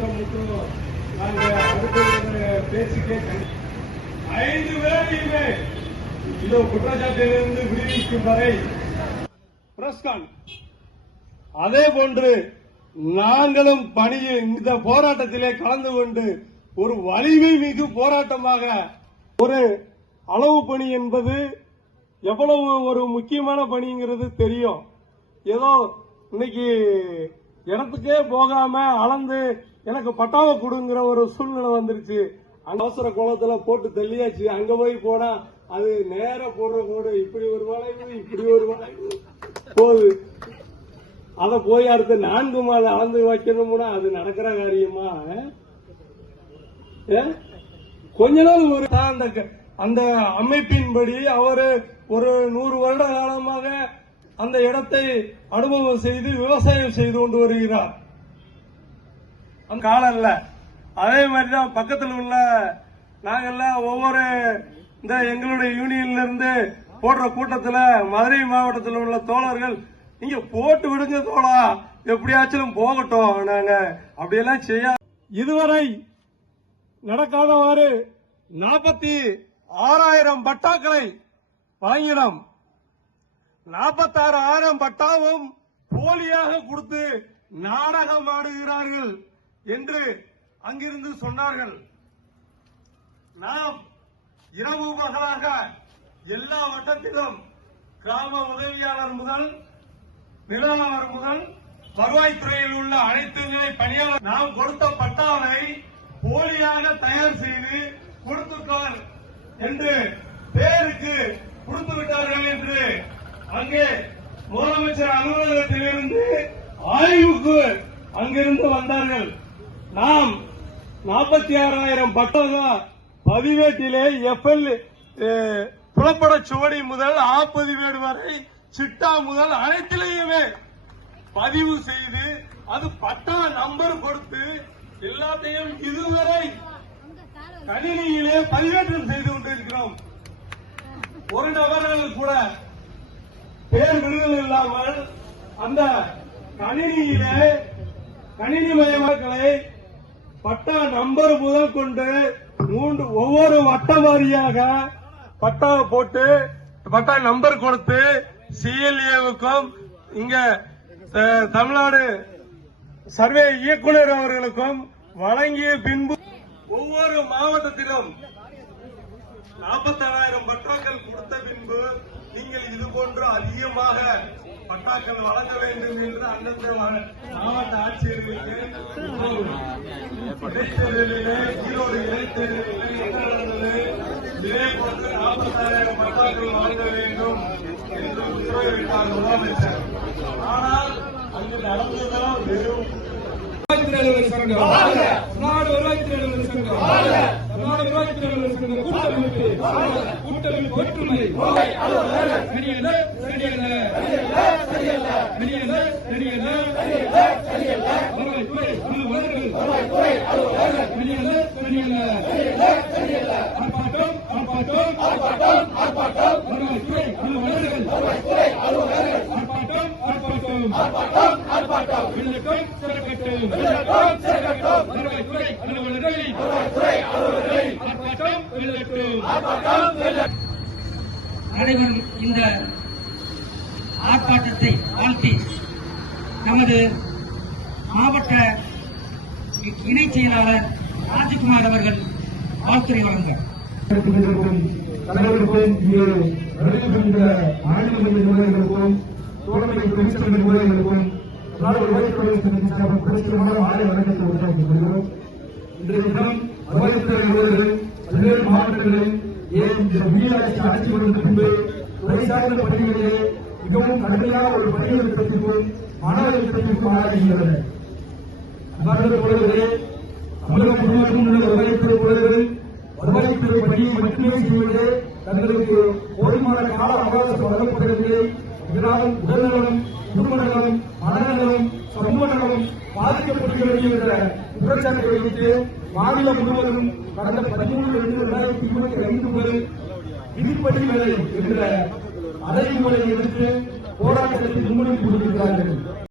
சுதந்திரம் மட்டும் நாங்கள் ஐந்து பேரையுமே இதோ குற்றச்சாட்டிலிருந்து விடுவிக்கும் வரை அதே போன்று நாங்களும் பணியில் இந்த போராட்டத்திலே கலந்து கொண்டு ஒரு வலிமை மிகு போராட்டமாக ஒரு அளவு பணி என்பது எவ்வளவு ஒரு முக்கியமான பணிங்கிறது தெரியும். ஏதோ இன்னைக்கு இடத்துக்கே போகாம அளந்து எனக்கு பட்டாவை கொடுங்கிற ஒரு சூழ்நிலை வந்துருச்சு. அவசர கோலத்துல போட்டு தள்ளியாச்சு. அங்க போய் போனா அது நேர போடுற கோடு. இப்படி ஒரு வளைவு இப்படி ஒரு வளைவு. போகுது. அத போய் அடுத்து நான்கு மாதம் அளந்து வைக்கணும்னா அது நடக்கிற காரியமா? ஏ? கொஞ்ச நாள் ஒரு அந்த அந்த அமைப்பின்படி அவரு ஒரு நூறு வருட காலமாக அந்த இடத்தை அனுபவம் செய்து விவசாயம் செய்து கொண்டு வருகிறார். காலம் இல்லை. அதே மாதிரிதான் பக்கத்தில் உள்ள நாங்கெல்லாம் ஒவ்வொரு இந்த எங்களுடைய யூனியன்ல இருந்து போடுற கூட்டத்தில் மதுரை மாவட்டத்தில் உள்ள தோழர்கள் நீங்க போட்டு விடுங்க தோழா எப்படியாச்சும் போகட்டும் நாங்க. அப்படியெல்லாம் செய்ய இதுவரை நடக்காதவாறு நாற்பத்தி ஆறாயிரம் பட்டாக்களை வழங்கினோம் நாற்பத்தாறு ஆயிரம் பட்டாவும் போலியாக கொடுத்து நாடகம் ஆடுகிறார்கள். என்று அங்கிருந்து சொன்னார்கள். நாம் இரவு பகலாக எல்லா வட்டத்திலும் கிராம உதவியாளர் முதல் நிலவரம் முதல் வருவாய்த்துறையில் உள்ள அனைத்து நிலை பணியாளர் நாம் கொடுத்த பட்டாவை போலியாக தயார் செய்து கொடுத்துட்டார் என்று பேருக்கு கொடுத்து விட்டார்கள் என்று அங்கே முதலமைச்சர் அலுவலகத்திலிருந்து ஆய்வுக்கு அங்கிருந்து வந்தார்கள். நாம் நாற்பத்தி ஆறாயிரம் பட்டா பதிவேட்டிலே எஃப்எல் புலப்பட சுவடி முதல் ஆ பதிவேடு வரை சிட்டா முதல் அனைத்திலேயுமே பதிவு செய்து அது பட்டா நம்பர் கொடுத்து எல்லாத்தையும் இதுவரை கணினியிலே பதிவேற்றம் செய்து கொண்டிருக்கிறோம். ஒரு நபர்கள் கூட பேர் விடுதல் இல்லாமல் அந்த கணினியிலே கணினி மயமாக்களை பட்டா நம்பர் முதல் கொண்டு மூன்று ஒவ்வொரு வட்டம் வாரியாக பட்டாவை போட்டு பட்டா நம்பர் கொடுத்து சிஎல்ஏவுக்கும் இங்க தமிழ்நாடு சர்வே இயக்குனர் அவர்களுக்கும் வழங்கிய பின்பு ஒவ்வொரு மாவட்டத்திலும் நாற்பத்தாறாயிரம் பட்டாக்கள் கொடுத்த பின்பு நீங்கள் இது போன்று அதிகமாக பட்டாக்கள் வழங்க வேண்டும் என்று அந்தந்த மாவட்ட ஆட்சியர்களுக்கு இடைத்தேர்தலிலே ஈரோடு இடைத்தேர்தலிலே என்ன நடந்தது இதே போன்று நாற்பத்தாயிரம் பட்டாக்கள் வழங்க வேண்டும் என்று உத்தரவிட்டார் முதலமைச்சர். ஆனால் அங்கு நடந்ததோ வெறும் நாடு வருவாய்த்துறை அலுவலர் கூட்டமைப்பு. கூட்டமைப்பு ஒற்றுமை. சரியல்ல சரியல்ல சரியல்ல சரியல்ல வருவாய்த்துறை அலுவலர்கள் சரியல்ல சரியல்ல வருவாய்த்துறை அலுவலர்கள் ஆர்ப்பாட்டம் ஆர்ப்பாட்டம் ஆர்ப்பாட்டம் வெல்லட்டும் நடைபெறும் இந்த ஆர்ப்பாட்டத்தை வாழ்த்தி நமது மாவட்ட இணைச் செயலாளர் ராஜகுமார் அவர்கள் வாழ்த்துறை வழங்க. தலைவர்களுக்கும் தலைவருக்கும் வருகின்ற மாநில நிர்வாகிகளுக்கும் தோழமை தொழிற்சங்க நிர்வாகிகளுக்கும் பல்வேறு மாவட்டங்களில் ஏன் இந்த ஆட்சி வருவதற்கு பின்பு துறை சார்ந்த மிகவும் கடுமையான ஒரு பணி அழுத்தத்திற்கும் மன அழுத்தத்திற்கும் ஆளாகின்றனர் அவ்வாறு போலவே தமிழகம் முழுவதும் உள்ள வருவாய்த்துறை ஊழியர்கள் வருவாய்த்துறை பணியை மட்டுமே செய்வதே தங்களுக்கு போதுமான கால அவகாசம் வழங்கப்படவில்லை. இதனால் உடல்நலம் குடும்ப நலம் மனநலம் சமூக நலம் பாதிக்கப்படுகிறது என்ற குற்றச்சாட்டை வைத்து மாநிலம் முழுவதும் கடந்த பதிமூன்று இரண்டு இரண்டாயிரத்தி இருபத்தி ஐந்து முதல் விதிப்படி வேலை என்ற அடைமுறை எடுத்து போராட்டத்தில் முன்னுரிமை கொடுத்திருக்கிறார்கள்